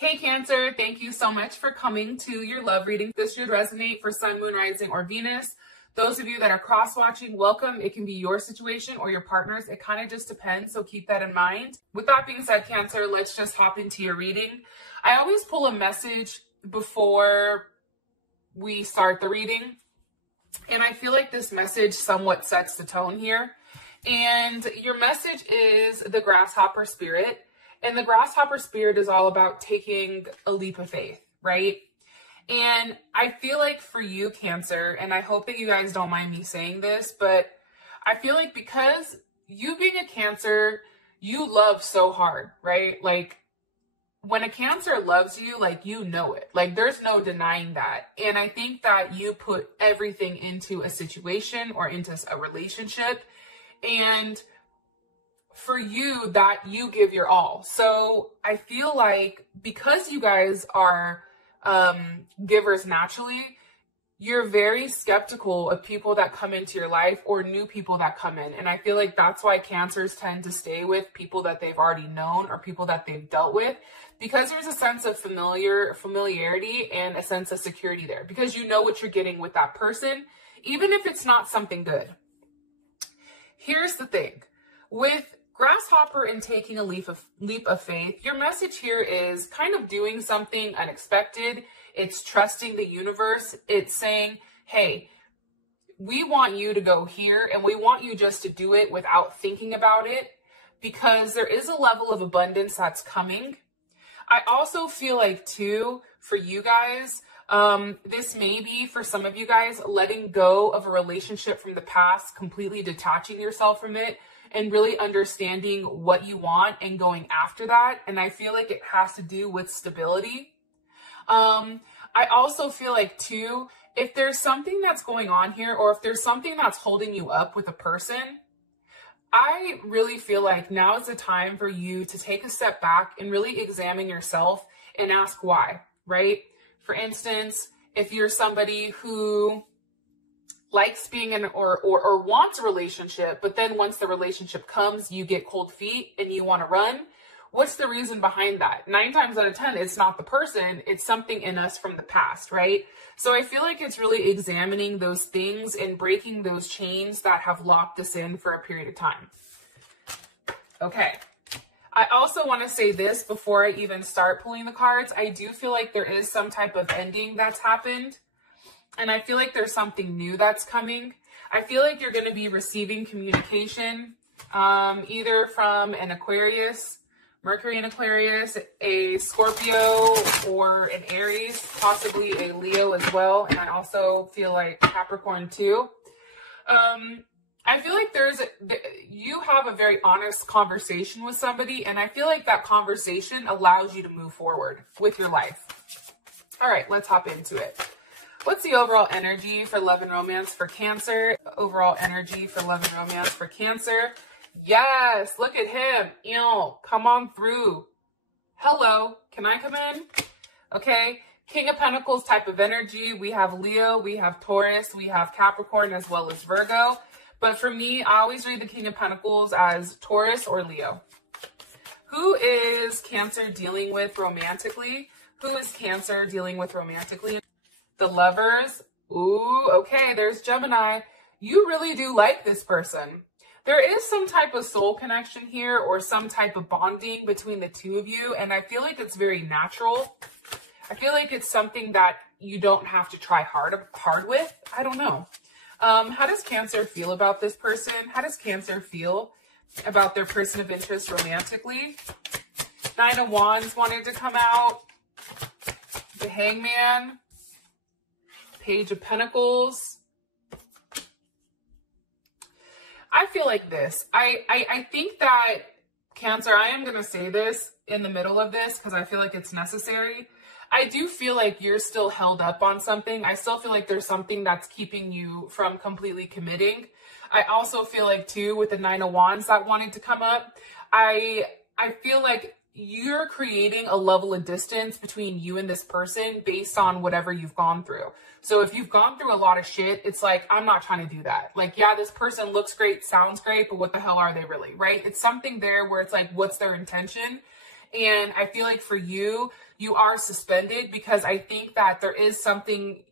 Hey Cancer, thank you so much for coming to your love reading. This should resonate for Sun, Moon, Rising, or Venus. Those of you that are cross-watching, welcome. It can be your situation or your partner's. It kind of just depends, so keep that in mind. With that being said, Cancer, let's just hop into your reading. I always pull a message before we start the reading, and I feel like this message somewhat sets the tone here. And your message is the grasshopper spirit. And the grasshopper spirit is all about taking a leap of faith, right? And I feel like for you, Cancer, and I hope that you guys don't mind me saying this, but I feel like because you being a Cancer, you love so hard, right? Like when a Cancer loves you, like you know it. Like there's no denying that. And I think that you put everything into a situation or into a relationship, and for you, that you give your all. So I feel like because you guys are givers naturally, you're very skeptical of people that come into your life or new people that come in. And I feel like that's why Cancers tend to stay with people that they've already known or people that they've dealt with, because there's a sense of familiarity and a sense of security there, because you know what you're getting with that person, even if it's not something good. Here's the thing. With grasshopper and taking a leap of faith, your message here is kind of doing something unexpected. It's trusting the universe. It's saying, hey, we want you to go here and we want you just to do it without thinking about it, because there is a level of abundance that's coming. I also feel like too, for you guys, this may be for some of you guys letting go of a relationship from the past, completely detaching yourself from it, and really understanding what you want and going after that. And I feel like it has to do with stability. I also feel like too, if there's something that's going on here, or if there's something that's holding you up with a person, I really feel like now is the time for you to take a step back and really examine yourself and ask why, right? For instance, if you're somebody who likes being in or wants a relationship, but then once the relationship comes, you get cold feet and you want to run. What's the reason behind that? 9 times out of 10, it's not the person, it's something in us from the past, right? So I feel like it's really examining those things and breaking those chains that have locked us in for a period of time. Okay. I also want to say this before I even start pulling the cards. I do feel like there is some type of ending that's happened. And I feel like there's something new that's coming. I feel like you're going to be receiving communication, either from an Aquarius, Mercury in Aquarius, a Scorpio, or an Aries, possibly a Leo as well. And I also feel like Capricorn too. I feel like you have a very honest conversation with somebody, and I feel like that conversation allows you to move forward with your life. All right, let's hop into it. What's the overall energy for love and romance for Cancer? Overall energy for love and romance for Cancer. Yes, look at him. Ew, come on through. Hello, can I come in? Okay, King of Pentacles type of energy. We have Leo, we have Taurus, we have Capricorn, as well as Virgo. But for me, I always read the King of Pentacles as Taurus or Leo. Who is Cancer dealing with romantically? Who is Cancer dealing with romantically? The Lovers. Ooh, okay, there's Gemini. You really do like this person. There is some type of soul connection here or some type of bonding between the two of you, and I feel like it's very natural. I feel like it's something that you don't have to try hard with. I don't know. How does Cancer feel about this person? How does Cancer feel about their person of interest romantically? 9 of Wands wanted to come out. The Hangman. Page of Pentacles. I feel like this. I think that Cancer, I am going to say this in the middle of this because I feel like it's necessary. I do feel like you're still held up on something. I still feel like there's something that's keeping you from completely committing. I also feel like too, with the 9 of Wands that wanted to come up, I feel like you're creating a level of distance between you and this person based on whatever you've gone through. So if you've gone through a lot of shit, it's like, I'm not trying to do that. Like, yeah, this person looks great, sounds great, but what the hell are they really, right? It's something there where it's like, what's their intention? And I feel like for you, you are suspended because I think that there is something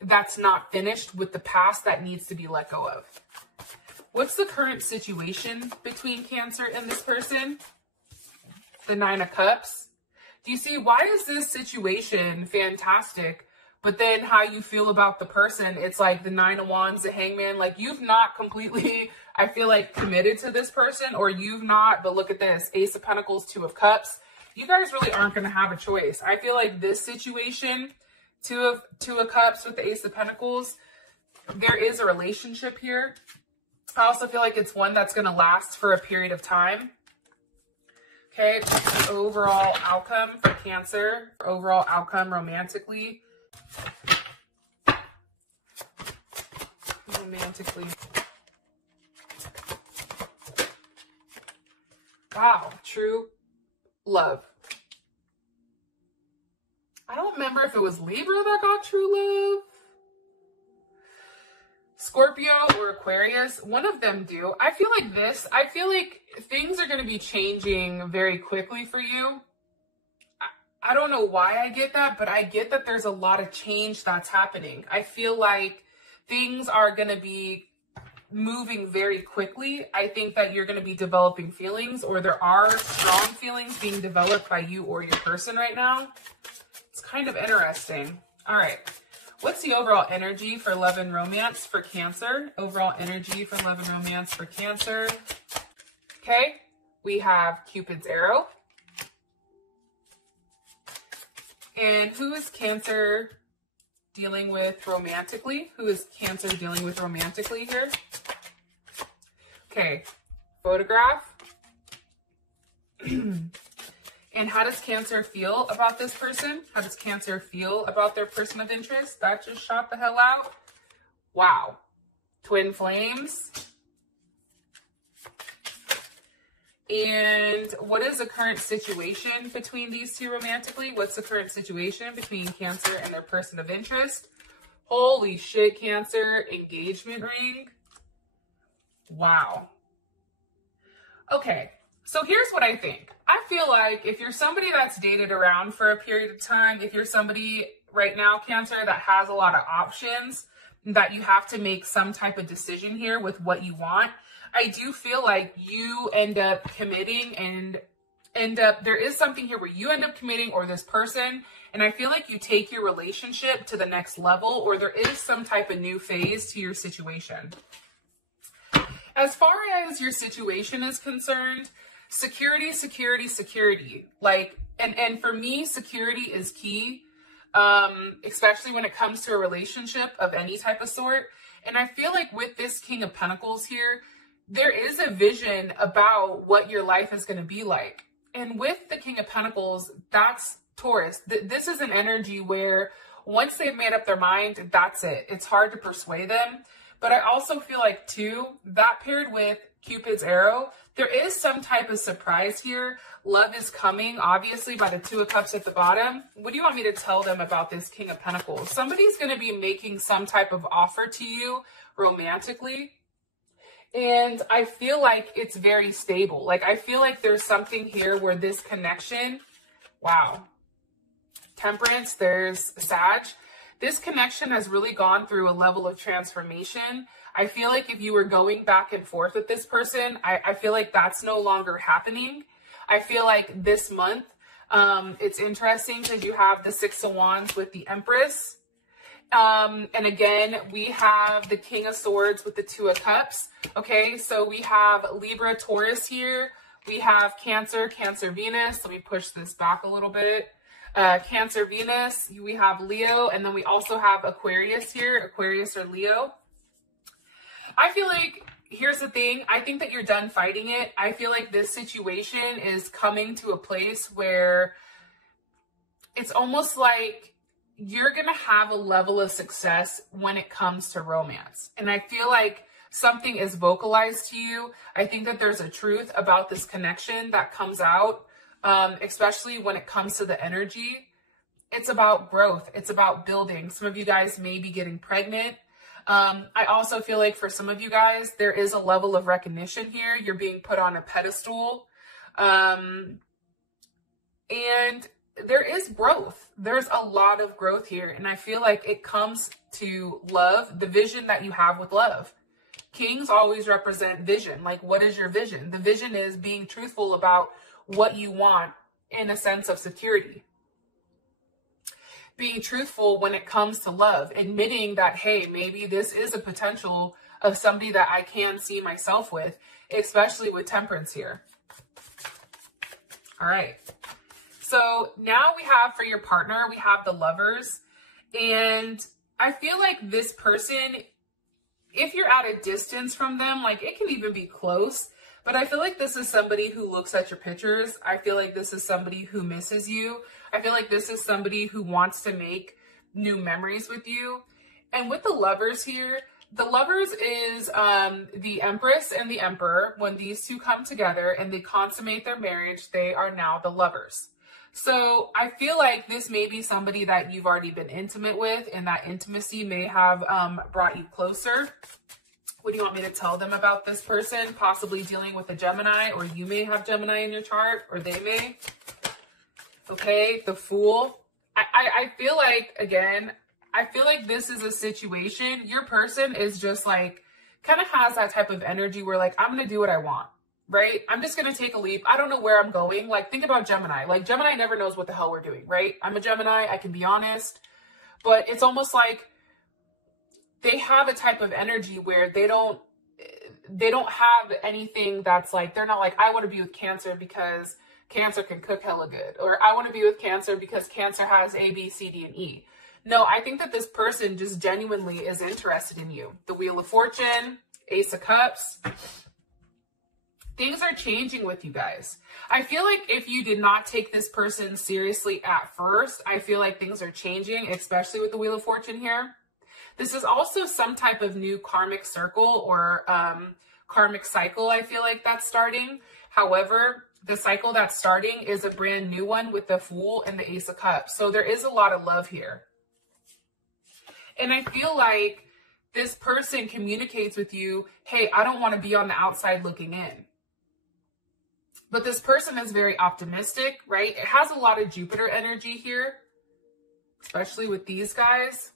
that's not finished with the past that needs to be let go of. What's the current situation between Cancer and this person? The Nine of Cups. Do you see, why is this situation fantastic? But then how you feel about the person, it's like the Nine of Wands, the Hangman, like you've not completely, I feel like, committed to this person, or you've not, but look at this, Ace of Pentacles, Two of Cups. You guys really aren't going to have a choice. I feel like this situation, Two of Cups with the Ace of Pentacles, there is a relationship here. I also feel like it's one that's going to last for a period of time. Okay, the overall outcome for Cancer, overall outcome romantically. Wow, true love. I don't remember if it was Libra that got true love. Scorpio or Aquarius, one of them do. I feel like things are going to be changing very quickly for you. I don't know why I get that, but I get that there's a lot of change that's happening. I feel like things are going to be moving very quickly. I think that you're going to be developing feelings, or there are strong feelings being developed by you or your person right now. It's kind of interesting. All right. What's the overall energy for love and romance for Cancer? Overall energy for love and romance for Cancer. Okay. We have Cupid's arrow. And who is Cancer dealing with romantically? Who is Cancer dealing with romantically here? Okay, photograph. And how does Cancer feel about this person? How does Cancer feel about their person of interest? That just shot the hell out. Wow. Twin flames. And what is the current situation between these two romantically? What's the current situation between Cancer and their person of interest? Holy shit, Cancer. Engagement ring. Wow. Okay, so here's what I think. I feel like if you're somebody that's dated around for a period of time, if you're somebody right now, Cancer, that has a lot of options, that you have to make some type of decision here with what you want, I do feel like you end up committing and there is something here where you end up committing, or this person, and I feel like you take your relationship to the next level, or there is some type of new phase to your situation. As far as your situation is concerned, security, security, security. Like, and for me, security is key, especially when it comes to a relationship of any type of sort. And I feel like with this King of Pentacles here, there is a vision about what your life is going to be like. And with the King of Pentacles, that's Taurus. This is an energy where once they've made up their mind, that's it. It's hard to persuade them. But I also feel like, too, that paired with Cupid's arrow, there is some type of surprise here. Love is coming, obviously, by the Two of Cups at the bottom. What do you want me to tell them about this King of Pentacles? Somebody's going to be making some type of offer to you romantically. And I feel like it's very stable. Like, I feel like there's something here where this connection, wow. Temperance, there's Sag. This connection has really gone through a level of transformation. I feel like if you were going back and forth with this person, I feel like that's no longer happening. I feel like this month, it's interesting because you have the Six of Wands with the Empress. And again, we have the King of Swords with the Two of Cups. Okay, so we have Libra, Taurus here. We have Cancer, Cancer, Venus. Let me push this back a little bit. Cancer, Venus. We have Leo. And then we also have Aquarius here. Aquarius or Leo. I feel like, here's the thing. I think that you're done fighting it. I feel like this situation is coming to a place where it's almost like you're going to have a level of success when it comes to romance. And I feel like something is vocalized to you. I think that there's a truth about this connection that comes out, especially when it comes to the energy. It's about growth. It's about building. Some of you guys may be getting pregnant. I also feel like for some of you guys, there is a level of recognition here. You're being put on a pedestal. And there is growth. There's a lot of growth here. And I feel like it comes to love, the vision that you have with love. Kings always represent vision. Like, what is your vision? The vision is being truthful about what you want in a sense of security. Being truthful when it comes to love, admitting that, hey, maybe this is a potential of somebody that I can see myself with, especially with Temperance here. All right. So now we have for your partner, we have the Lovers. And I feel like this person, if you're at a distance from them, like it can even be close, but I feel like this is somebody who looks at your pictures. I feel like this is somebody who misses you. I feel like this is somebody who wants to make new memories with you. And with the Lovers here, the Lovers is the Empress and the Emperor. When these two come together and they consummate their marriage, they are now the Lovers. So I feel like this may be somebody that you've already been intimate with, and that intimacy may have brought you closer. What do you want me to tell them about this person? Possibly dealing with a Gemini, or you may have Gemini in your chart, or they may. Okay, the Fool. I feel like, again, I feel like this is a situation. Your person is just like, kind of has that type of energy where like, I'm going to do what I want, right? I'm just going to take a leap. I don't know where I'm going. Like, think about Gemini. Like, Gemini never knows what the hell we're doing, right? I'm a Gemini. I can be honest. But it's almost like they have a type of energy where they don't have anything that's like, they're not like, I want to be with Cancer because Cancer can cook hella good. Or I want to be with Cancer because Cancer has A, B, C, D, and E. No, I think that this person just genuinely is interested in you. The Wheel of Fortune, Ace of Cups. Things are changing with you guys. I feel like if you did not take this person seriously at first, I feel like things are changing, especially with the Wheel of Fortune here. This is also some type of new karmic circle or karmic cycle, I feel like that's starting. However, the cycle that's starting is a brand new one with the Fool and the Ace of Cups. So there is a lot of love here. And I feel like this person communicates with you, hey, I don't want to be on the outside looking in. But this person is very optimistic, right? It has a lot of Jupiter energy here, especially with these guys.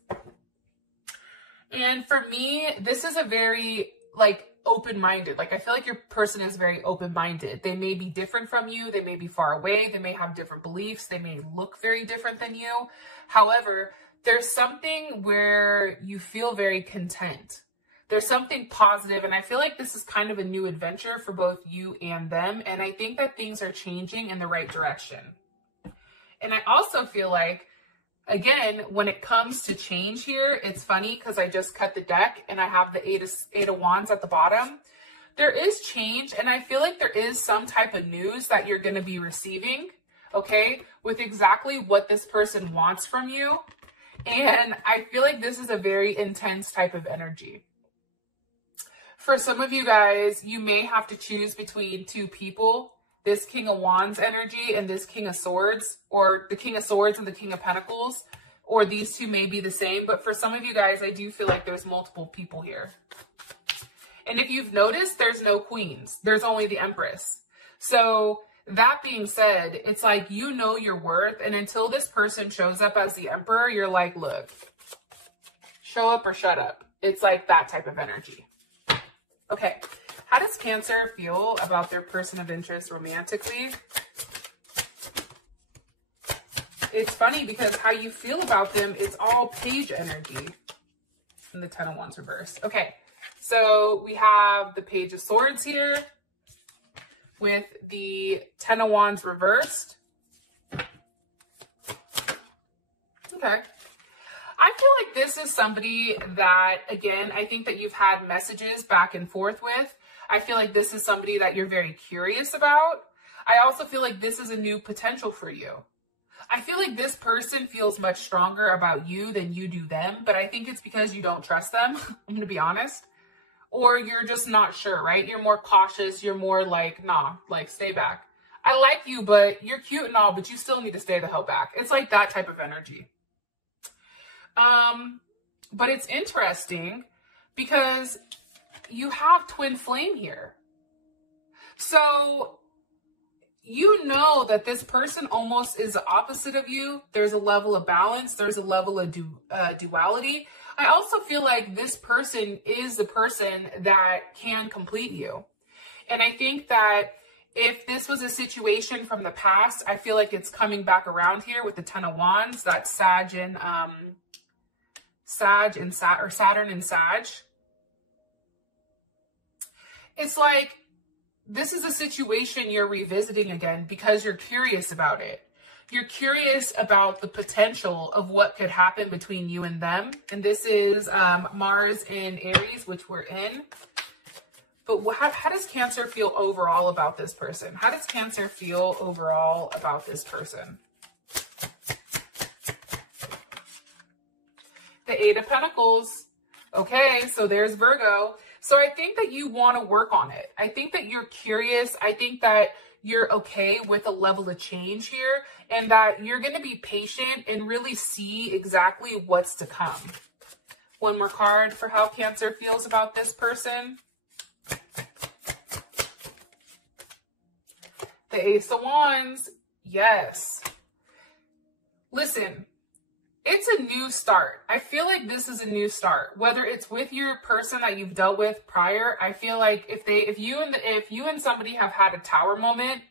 And for me, this is a very, like, open-minded. Like, I feel like your person is very open-minded. They may be different from you. They may be far away. They may have different beliefs. They may look very different than you. However, there's something where you feel very content. There's something positive, and I feel like this is kind of a new adventure for both you and them, and I think that things are changing in the right direction. And I also feel like, again, when it comes to change here, it's funny because I just cut the deck and I have the Eight of Wands at the bottom. There is change, and I feel like there is some type of news that you're going to be receiving, okay, with exactly what this person wants from you. And I feel like this is a very intense type of energy. For some of you guys, you may have to choose between two people, this King of Wands energy and this King of Swords, or the King of Swords and the King of Pentacles, or these two may be the same. But for some of you guys, I do feel like there's multiple people here. And if you've noticed, there's no queens. There's only the Empress. So that being said, it's like, you know your worth. And until this person shows up as the Emperor, you're like, look, show up or shut up. It's like that type of energy. Okay. How does Cancer feel about their person of interest romantically? It's funny because how you feel about them is all Page energy. And the Ten of Wands reversed. Okay. So we have the Page of Swords here with the Ten of Wands reversed. Okay. I feel like this is somebody that, again, I think that you've had messages back and forth with. I feel like this is somebody that you're very curious about. I also feel like this is a new potential for you. I feel like this person feels much stronger about you than you do them, but I think it's because you don't trust them. I'm going to be honest. Or you're just not sure, right? You're more cautious. You're more like, nah, like stay back. I like you, but you're cute and all, but you still need to stay the hell back. It's like that type of energy. But it's interesting because you have twin flame here. So you know that this person almost is the opposite of you. There's a level of balance. There's a level of duality. I also feel like this person is the person that can complete you. And I think that if this was a situation from the past, I feel like it's coming back around here with the Ten of Wands. That's Saturn and Sag. It's like, this is a situation you're revisiting again because you're curious about it. You're curious about the potential of what could happen between you and them. And this is Mars in Aries, which we're in. But how does Cancer feel overall about this person? How does Cancer feel overall about this person? The Eight of Pentacles. Okay, so there's Virgo. So I think that you want to work on it. I think that you're curious. I think that you're okay with a level of change here, and that you're going to be patient and really see exactly what's to come. One more card for how Cancer feels about this person. The Ace of Wands. Yes. Listen, it's a new start. I feel like this is a new start. Whether it's with your person that you've dealt with prior, I feel like if you and somebody have had a tower moment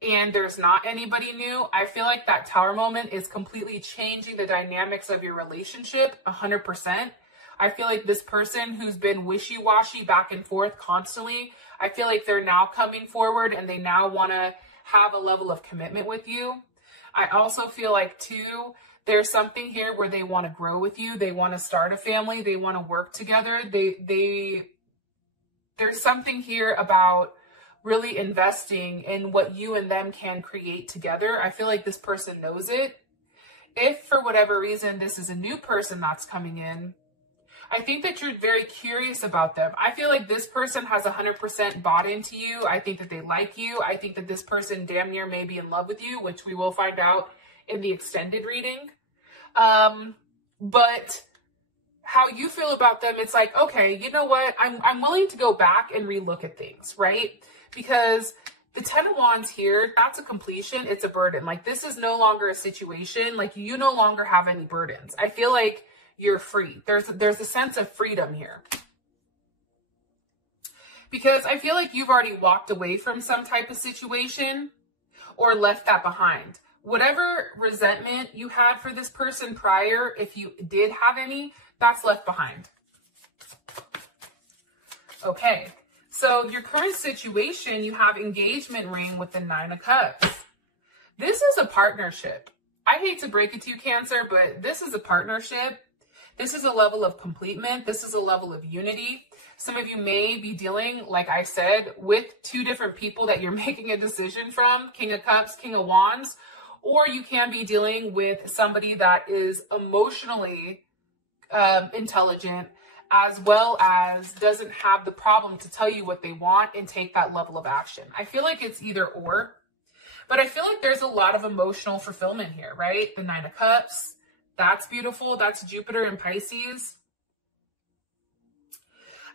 and there's not anybody new, I feel like that tower moment is completely changing the dynamics of your relationship 100%. I feel like this person who's been wishy-washy back and forth constantly, I feel like they're now coming forward and they now want to have a level of commitment with you. I also feel like too, there's something here where they want to grow with you. They want to start a family. They want to work together. There's something here about really investing in what you and them can create together. I feel like this person knows it. If for whatever reason, this is a new person that's coming in, I think that you're very curious about them. I feel like this person has 100% bought into you. I think that they like you. I think that this person damn near may be in love with you, which we will find out in the extended reading. But how you feel about them, it's like, okay, you know what? I'm willing to go back and relook at things, right? Because the Ten of Wands here, that's a completion. It's a burden. Like, this is no longer a situation. Like, you no longer have any burdens. I feel like you're free. There's a sense of freedom here. Because I feel like you've already walked away from some type of situation or left that behind. Whatever resentment you had for this person prior, if you did have any, that's left behind. Okay, so your current situation, you have engagement ring with the Nine of Cups. This is a partnership. I hate to break it to you, Cancer, but this is a partnership. This is a level of completement. This is a level of unity. Some of you may be dealing, like I said, with two different people that you're making a decision from, King of Cups, King of Wands, or you can be dealing with somebody that is emotionally intelligent, as well as doesn't have the problem to tell you what they want and take that level of action. I feel like it's either or, but I feel like there's a lot of emotional fulfillment here, right? The Nine of Cups, that's beautiful. That's Jupiter and Pisces.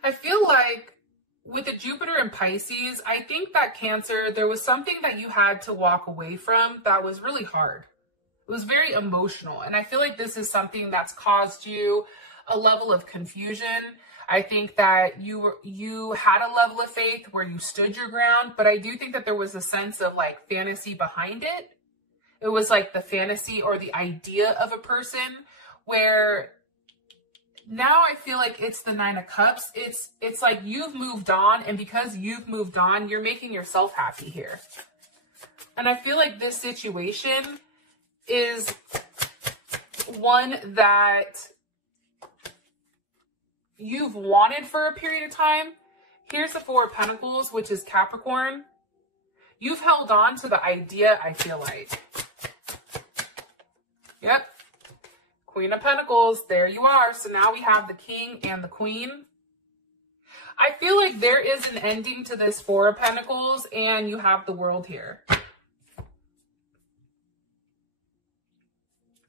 I feel like with the Jupiter and Pisces, I think that Cancer, there was something that you had to walk away from that was really hard. It was very emotional. And I feel like this is something that's caused you a level of confusion. I think that you had a level of faith where you stood your ground, but I do think that there was a sense of like fantasy behind it. It was like the fantasy or the idea of a person where now I feel like it's the Nine of Cups. It's like you've moved on, and because you've moved on, you're making yourself happy here. And I feel like this situation is one that you've wanted for a period of time. Here's the Four of Pentacles, which is Capricorn. You've held on to the idea, I feel like. Yep. Queen of Pentacles, there you are. So now we have the King and the Queen. I feel like there is an ending to this Four of Pentacles, and you have the World here.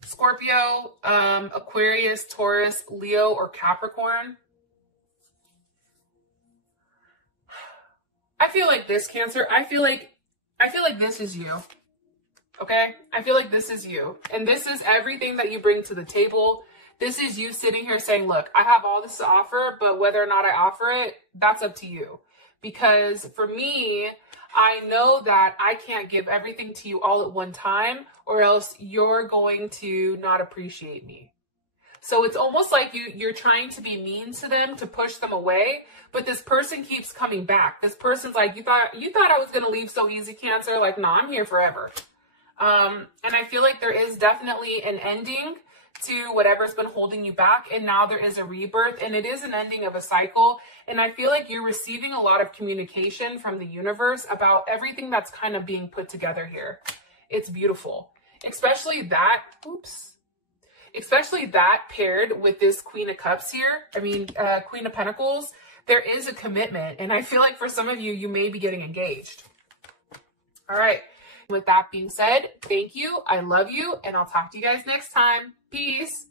Scorpio, Aquarius, Taurus, Leo, or Capricorn. I feel like this, Cancer, I feel like I feel like this is you. Okay? I feel like this is you. And this is everything that you bring to the table. This is you sitting here saying, look, I have all this to offer, but whether or not I offer it, that's up to you. Because for me, I know that I can't give everything to you all at one time, or else you're going to not appreciate me. So it's almost like you're trying to be mean to them, to push them away, but this person keeps coming back. This person's like, you thought I was going to leave so easy, Cancer? Like, no, I'm here forever. And I feel like there is definitely an ending to whatever's been holding you back. And now there is a rebirth, and it is an ending of a cycle. And I feel like you're receiving a lot of communication from the universe about everything that's kind of being put together here. It's beautiful, especially that paired with this Queen of Cups here. I mean, Queen of Pentacles, there is a commitment. And I feel like for some of you, you may be getting engaged. All right. With that being said, thank you. I love you. And I'll talk to you guys next time. Peace.